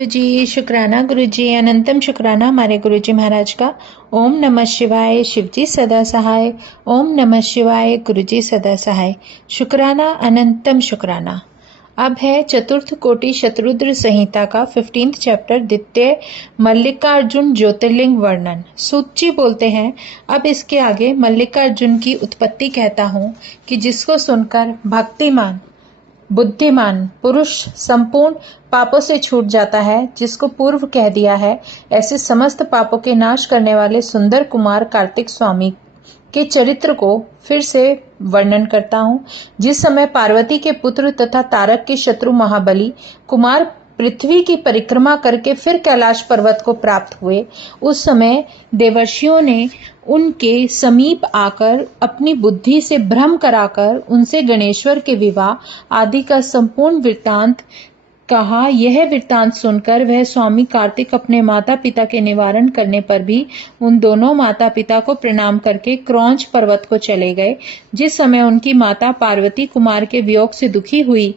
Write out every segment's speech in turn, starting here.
जी शुक्राना गुरु जी, अनंतम शुक्राना हमारे गुरु जी महाराज का। ओम नमः शिवाय, शिव जी सदा सहाय। ओम नमः शिवाय, गुरु जी सदा सहाय। शुक्राना अनंतम शुक्राना। अब है चतुर्थ कोटि शतरुद्र संहिता का 15th चैप्टर, द्वितीय मल्लिकार्जुन ज्योतिर्लिंग वर्णन। सूत जी बोलते हैं, अब इसके आगे मल्लिकार्जुन की उत्पत्ति कहता हूँ कि जिसको सुनकर भक्तिमान बुद्धिमान पुरुष संपूर्ण पापों से छूट जाता है। जिसको पूर्व कह दिया है, ऐसे समस्त पापों के नाश करने वाले सुंदर कुमार कार्तिक स्वामी के चरित्र को फिर से वर्णन करता हूँ। जिस समय पार्वती के पुत्र तथा तारक के शत्रु महाबली कुमार पृथ्वी की परिक्रमा करके फिर कैलाश पर्वत को प्राप्त हुए, उस समय देवर्षियों ने उनके समीप आकर अपनी बुद्धि से भ्रम कराकर उनसे गणेश्वर के विवाह आदि का संपूर्ण वृत्तांत कहा। यह वृत्तांत सुनकर वह स्वामी कार्तिक अपने माता पिता के निवारण करने पर भी उन दोनों माता पिता को प्रणाम करके क्रौंच पर्वत को चले गए। जिस समय उनकी माता पार्वती कुमार के वियोग से दुखी हुई,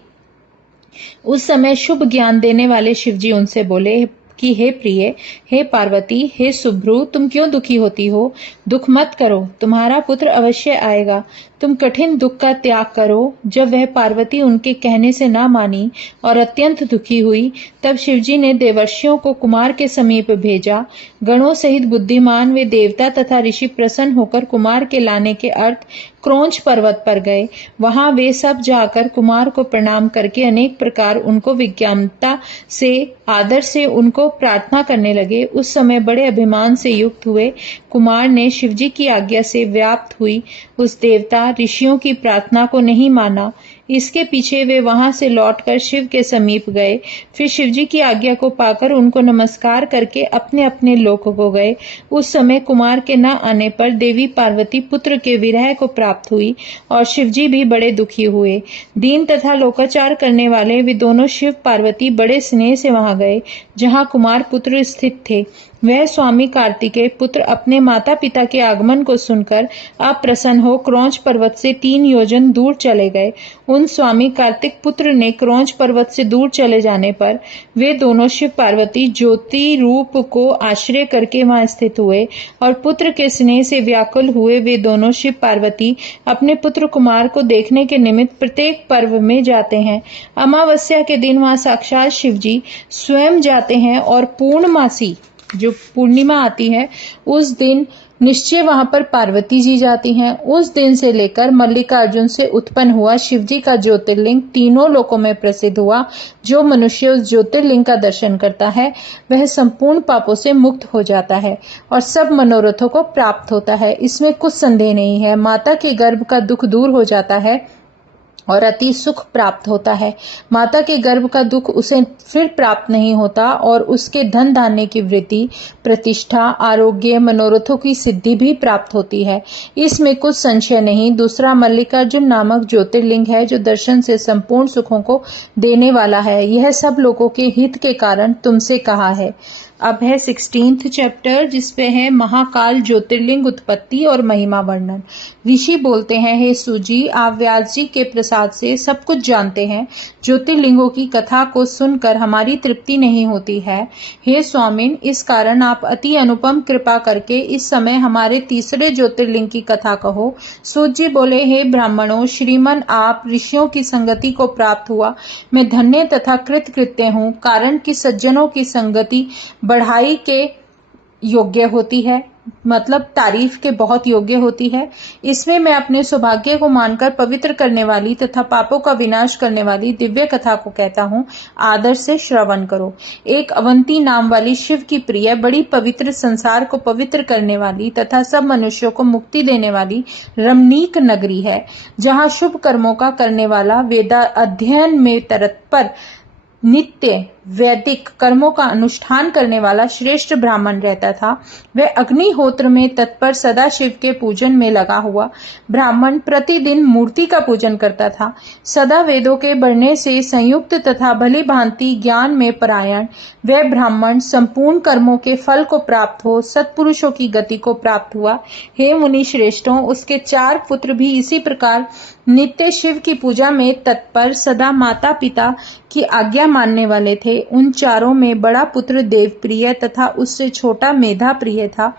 उस समय शुभ ज्ञान देने वाले शिवजी उनसे बोले कि हे प्रिय, हे पार्वती, हे सुभ्रु, तुम क्यों दुखी होती हो? दुख मत करो, तुम्हारा पुत्र अवश्य आएगा। तुम कठिन दुख का त्याग करो। जब वह पार्वती उनके कहने से न मानी और अत्यंत दुखी हुई, तब शिवजी ने देवर्षियों को कुमार के समीप भेजा। गणों सहित बुद्धिमान वे देवता तथा ऋषि प्रसन्न होकर कुमार के लाने के अर्थ क्रौंच पर्वत पर गए। वहां वे सब जाकर कुमार को प्रणाम करके अनेक प्रकार उनको विज्ञानता से आदर से उनको प्रार्थना करने लगे। उस समय बड़े अभिमान से युक्त हुए कुमार ने शिवजी की आज्ञा से व्याप्त हुई उस देवता ऋषियों की प्रार्थना को नहीं माना। इसके पीछे वे वहां से लौटकर शिव के समीप गए। फिर शिवजी की आज्ञा को पाकर उनको नमस्कार करके अपने अपने लोक को गए। उस समय कुमार के न आने पर देवी पार्वती पुत्र के विरह को प्राप्त हुई और शिवजी भी बड़े दुखी हुए। दीन तथा लोकाचार करने वाले वे दोनों शिव पार्वती बड़े स्नेह से वहां गए जहां कुमार पुत्र स्थित थे। वह स्वामी कार्तिकेय पुत्र अपने माता पिता के आगमन को सुनकर अप्रसन्न हो क्रौंच पर्वत से 3 योजन दूर चले गए। उन स्वामी कार्तिक पुत्र ने क्रौंच पर्वत से दूर चले जाने पर वे दोनों शिव पार्वती ज्योति रूप को आश्रय करके वहां स्थित हुए और पुत्र के स्नेह से व्याकुल हुए वे दोनों शिव पार्वती अपने पुत्र कुमार को देखने के निमित्त प्रत्येक पर्व में जाते हैं। अमावस्या के दिन वहां साक्षात शिवजी स्वयं जाते हैं और पूर्णमासी जो पूर्णिमा आती है उस दिन निश्चय वहां पर पार्वती जी जाती हैं। उस दिन से लेकर मल्लिकार्जुन से उत्पन्न हुआ शिवजी का ज्योतिर्लिंग तीनों लोकों में प्रसिद्ध हुआ। जो मनुष्य उस ज्योतिर्लिंग का दर्शन करता है वह संपूर्ण पापों से मुक्त हो जाता है और सब मनोरथों को प्राप्त होता है। इसमें कुछ संदेह नहीं है। माता के गर्भ का दुख दूर हो जाता है और अति सुख प्राप्त होता है। माता के गर्भ का दुख उसे फिर प्राप्त नहीं होता और उसके धन धान्य की वृद्धि, प्रतिष्ठा, आरोग्य, मनोरथों की सिद्धि भी प्राप्त होती है। इसमें कुछ संशय नहीं। दूसरा मल्लिकार्जुन नामक ज्योतिर्लिंग है जो दर्शन से संपूर्ण सुखों को देने वाला है। यह सब लोगों के हित के कारण तुमसे कहा है। अब है 16th चैप्टर जिसपे है महाकाल ज्योतिर्लिंग उत्पत्ति और महिमा वर्णन। ऋषि बोलते हैं, हे सुजी, आप व्यास जी के प्रसाद से सब कुछ जानते हैं। ज्योतिर्लिंगों की कथा को सुनकर हमारी तृप्ति नहीं होती है। हे स्वामिन, इस कारण आप अति अनुपम कृपा करके इस समय हमारे तीसरे ज्योतिर्लिंग की कथा कहो। सूत जी बोले, हे ब्राह्मणों, श्रीमन आप ऋषियों की संगति को प्राप्त हुआ। मैं धन्य तथा कृतकृत्य हूँ, कारण कि सज्जनों की संगति बढ़ाई के योग्य होती है, मतलब तारीफ के बहुत योग्य होती है। इसमें मैं अपने सौभाग्य को मानकर पवित्र करने वाली तथा पापों का विनाश करने वाली दिव्य कथा को कहता हूँ। आदर से श्रवण करो। एक अवंती नाम वाली शिव की प्रिय बड़ी पवित्र, संसार को पवित्र करने वाली तथा सब मनुष्यों को मुक्ति देने वाली रमणीक नगरी है, जहाँ शुभ कर्मों का करने वाला वेदा अध्ययन में तत्पर नित्य वैदिक कर्मों का अनुष्ठान करने वाला श्रेष्ठ ब्राह्मण रहता था। वह अग्निहोत्र में तत्पर सदा शिव के पूजन में लगा हुआ ब्राह्मण प्रतिदिन मूर्ति का पूजन करता था। सदा वेदों के बढ़ने से संयुक्त तथा भली भांति ज्ञान में परायण वह ब्राह्मण संपूर्ण कर्मों के फल को प्राप्त हो सत्पुरुषों की गति को प्राप्त हुआ। हे मुनि श्रेष्ठों, उसके 4 पुत्र भी इसी प्रकार नित्य शिव की पूजा में तत्पर, सदा माता पिता की आज्ञा मानने वाले थे। उन चारों में बड़ा पुत्र देवप्रिय तथा उससे छोटा मेधा प्रिय था।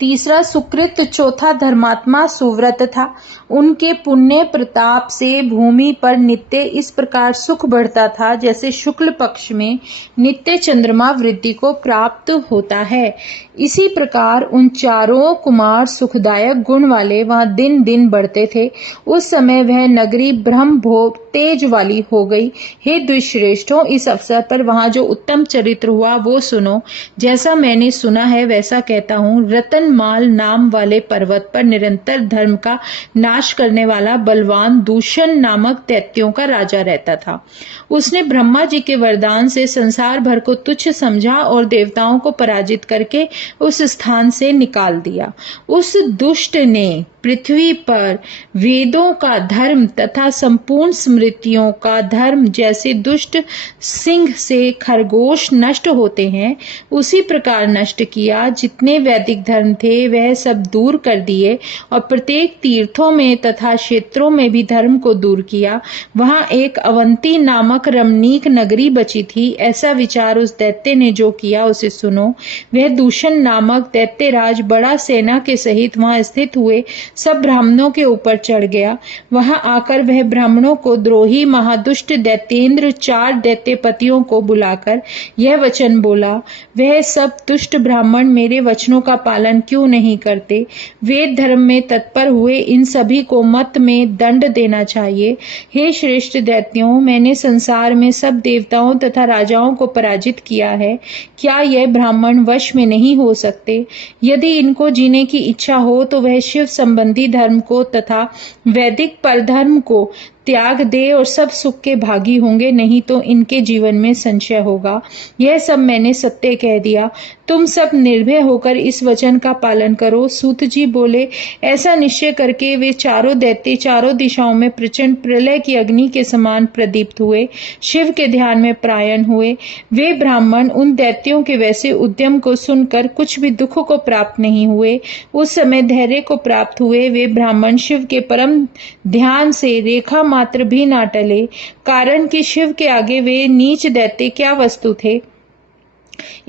तीसरा सुकृत, चौथा धर्मात्मा सुव्रत था। उनके पुण्य प्रताप से भूमि पर नित्य इस प्रकार सुख बढ़ता था जैसे शुक्ल पक्ष में नित्य चंद्रमा वृद्धि को प्राप्त होता है। इसी प्रकार उन चारों कुमार सुखदायक गुण वाले वहां दिन दिन बढ़ते थे। उस समय वह नगरी ब्रह्म भोग तेज वाली हो गई। हे द्विश्रेष्ठों, इस अवसर पर वहां जो उत्तम चरित्र हुआ वो सुनो। जैसा मैंने सुना है वैसा कहता हूँ। रतनमाल नाम वाले पर्वत पर निरंतर धर्म का नाश करने वाला बलवान दूषण नामक दैत्यों का राजा रहता था। उसने ब्रह्मा जी के वरदान से संसार भर को तुच्छ समझा और देवताओं को पराजित करके उस स्थान से निकाल दिया। उस दुष्ट ने पृथ्वी पर वेदों का धर्म तथा संपूर्ण स्मृतियों का धर्म, जैसे दुष्ट सिंह से खरगोश नष्ट होते हैं उसी प्रकार नष्ट किया। जितने वैदिक धर्म थे वह सब दूर कर दिए और प्रत्येक तीर्थों में तथा क्षेत्रों में भी धर्म को दूर किया। वहां एक अवंती नामक रमणीक नगरी बची थी। ऐसा विचार उस दैत्य ने जो किया उसे सुनो। वह दूषण नामक दैत्यराज बड़ा सेना के सहित वहां स्थित हुए सब ब्राह्मणों के ऊपर चढ़ गया। वहां आकर वह ब्राह्मणों को द्रोही महादुष्ट दैत्येंद्र 4 दैत्यपतियों को बुलाकर यह वचन बोला, वह सब दुष्ट ब्राह्मण मेरे वचनों का पालन क्यों नहीं करते? वेद धर्म में तत्पर हुए इन सभी को मत में दंड देना चाहिए। हे श्रेष्ठ दैत्यों, मैंने संसार में सब देवताओं तथा राजाओं को पराजित किया है। क्या यह ब्राह्मण वश में नहीं हो सकते? यदि इनको जीने की इच्छा हो तो वह शिव संबंधी धर्म को तथा वैदिक परधर्म को त्याग दे और सब सुख के भागी होंगे, नहीं तो इनके जीवन में संशय होगा। यह सब मैंने सत्य कह दिया। तुम सब निर्भय होकर इस वचन का पालन करो। सूत जी बोले, ऐसा निश्चय करके वे चारों दैत्य चारों दिशाओं में प्रचंड प्रलय की अग्नि के समान प्रदीप्त हुए, शिव के ध्यान में प्रायण हुए। वे ब्राह्मण उन दैत्यों के वैसे उद्यम को सुनकर कुछ भी दुख को प्राप्त नहीं हुए। उस समय धैर्य को प्राप्त हुए वे ब्राह्मण शिव के परम ध्यान से रेखा मात्र भी ना टले, कारण कि शिव के आगे वे नीच दैत्य क्या वस्तु थे।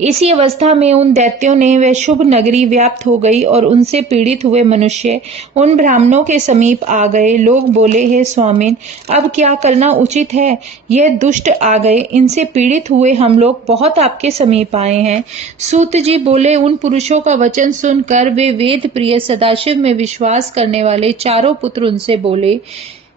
इसी अवस्था में उन दैत्यों ने वह शुभ नगरी व्याप्त हो गई और उनसे पीड़ित हुए मनुष्य उन ब्राह्मणों के समीप आ गए। लोग बोले, हे स्वामिन, अब क्या करना उचित है? यह दुष्ट आ गए, इनसे पीड़ित हुए हम लोग बहुत आपके समीप आए हैं। सूत जी बोले, उन पुरुषों का वचन सुनकर वे वेद प्रिय सदाशिव में विश्वास करने वाले चारों पुत्र उनसे बोले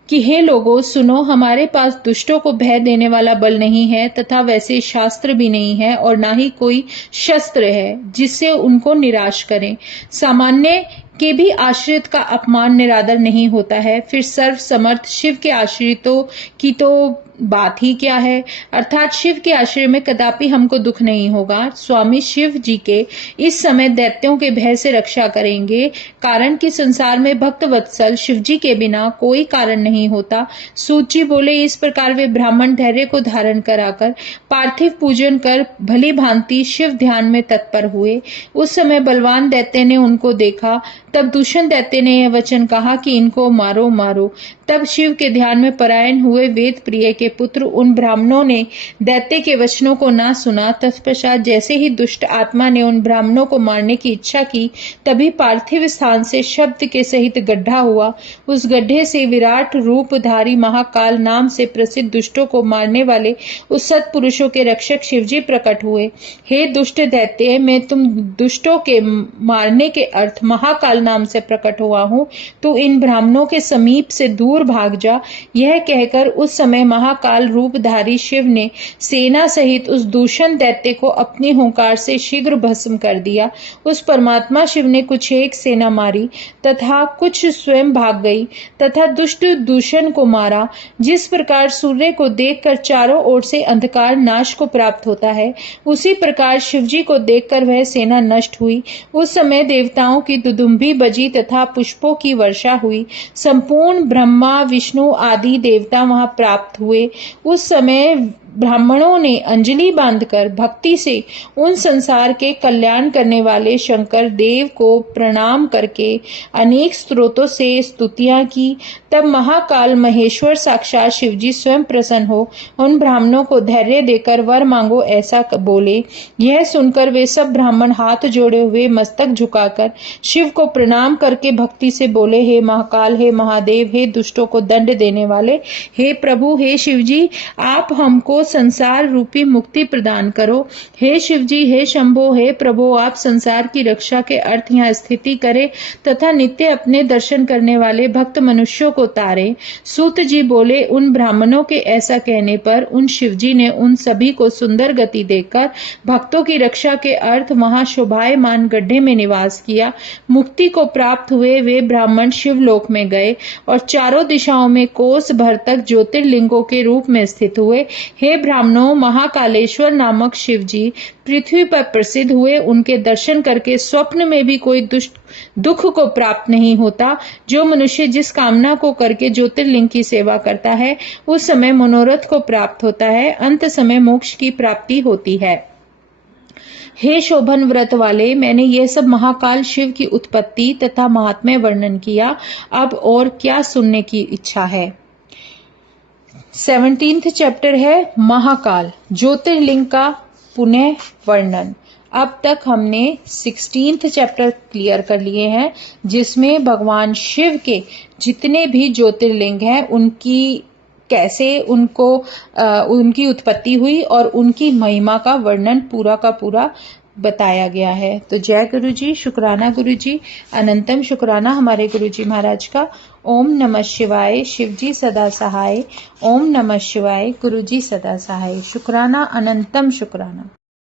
कि हे लोगों सुनो, हमारे पास दुष्टों को भय देने वाला बल नहीं है तथा वैसे शास्त्र भी नहीं है और ना ही कोई शस्त्र है जिससे उनको निराश करें। सामान्य के भी आश्रित का अपमान निरादर नहीं होता है, फिर सर्व समर्थ शिव के आश्रितों की तो बात ही क्या है। अर्थात शिव के आश्रय में कदापि हमको दुख नहीं होगा। स्वामी शिव जी के इस समय दैत्यों के भय से रक्षा करेंगे, कारण कि संसार में भक्त वत्सल शिव जी के बिना कोई कारण नहीं होता। सूत जी बोले, इस प्रकार वे ब्राह्मण धैर्य को धारण कराकर पार्थिव पूजन कर भली भांति शिव ध्यान में तत्पर हुए। उस समय बलवान दैत्य ने उनको देखा। तब दूषण दैत्य ने यह वचन कहा कि इनको मारो मारो। तब शिव के ध्यान में परायण हुए वेद प्रिय के पुत्र उन ब्राह्मणों ने दैत्य के वचनों को ना सुना। तत्पश्चात जैसे ही दुष्ट आत्मा ने उन ब्राह्मणों को मारने की इच्छा की, तभी पार्थिव स्थान से शब्द के सहित गड्ढा हुआ। उस गड्ढे से विराट रूपधारी महाकाल नाम से प्रसिद्ध दुष्टों को मारने वाले उस सत्पुरुषों के रक्षक शिवजी प्रकट हुए। हे दुष्ट दैत्य, मैं तुम दुष्टों के मारने के अर्थ महाकाल नाम से प्रकट हुआ हूँ, तो इन ब्राह्मणों के समीप से दूर भाग जा। यह कहकर उस समय महाकाल रूपधारी शिव ने सेना सहित उस दूषण दैत्य को अपनी हुंकार से शीघ्र भस्म कर दिया। उस परमात्मा शिव ने कुछ एक सेना मारी तथा कुछ स्वयं भाग गई तथा दुष्ट दूषण को मारा। जिस प्रकार सूर्य को देखकर चारों ओर से अंधकार नाश को प्राप्त होता है, उसी प्रकार शिवजी को देखकर वह सेना नष्ट हुई। उस समय देवताओं की दुदुम्भी बजी तथा पुष्पों की वर्षा हुई। संपूर्ण ब्रह्मा विष्णु आदि देवता वहां प्राप्त हुए। उस समय ब्राह्मणों ने अंजलि बांधकर भक्ति से उन संसार के कल्याण करने वाले शंकर देव को प्रणाम करके अनेक स्तोत्रों से स्तुतियां की। तब महाकाल महेश्वर साक्षात शिवजी स्वयं प्रसन्न हो उन ब्राह्मणों को धैर्य देकर वर मांगो ऐसा बोले। यह सुनकर वे सब ब्राह्मण हाथ जोड़े हुए मस्तक झुकाकर शिव को प्रणाम करके भक्ति से बोले, हे महाकाल, हे महादेव, हे दुष्टों को दंड देने वाले, हे प्रभु, हे शिवजी, आप हमको संसार रूपी मुक्ति प्रदान करो। हे शिवजी, हे शंभो, हे प्रभु, आप संसार की रक्षा के अर्थ यहाँ स्थिति करे तथा नित्य अपने दर्शन करने वाले भक्त मनुष्यों को तारे। सूत जी बोले, उन ब्राह्मणों के ऐसा कहने पर उन शिवजी ने उन सभी को सुंदर गति देकर भक्तों की रक्षा के अर्थ वहां शोभायमान गड्ढे में निवास किया। मुक्ति को प्राप्त हुए वे ब्राह्मण शिवलोक में गए और चारों दिशाओं में कोस भर तक ज्योतिर्लिंगों के रूप में स्थित हुए। हे ब्राह्मणों, महाकालेश्वर नामक शिवजी पृथ्वी पर प्रसिद्ध हुए। उनके दर्शन करके स्वप्न में भी कोई दुख को प्राप्त नहीं होता। जो मनुष्य जिस कामना को करके ज्योतिर्लिंग की सेवा करता है उस समय मनोरथ को प्राप्त होता है, अंत समय मोक्ष की प्राप्ति होती है। हे शोभन व्रत वाले, मैंने यह सब महाकाल शिव की उत्पत्ति तथा महात्म्य वर्णन किया। अब और क्या सुनने की इच्छा है। 17th चैप्टर है महाकाल, ज्योतिर्लिंग का पुनः वर्णन। अब तक हमने 16th चैप्टर क्लियर कर लिए हैं, जिसमें भगवान शिव के जितने भी ज्योतिर्लिंग हैं उनकी कैसे उनकी उत्पत्ति हुई और उनकी महिमा का वर्णन पूरा का पूरा बताया गया है। तो जय गुरु जी, शुक्राना गुरु जी, अनंतम शुक्राना हमारे गुरु जी महाराज का। ओम नमः शिवाय, शिव जी सदा सहाय। ओम नमः शिवाय, गुरु जी सदा सहाय। शुक्राना, अनंतम शुक्राना।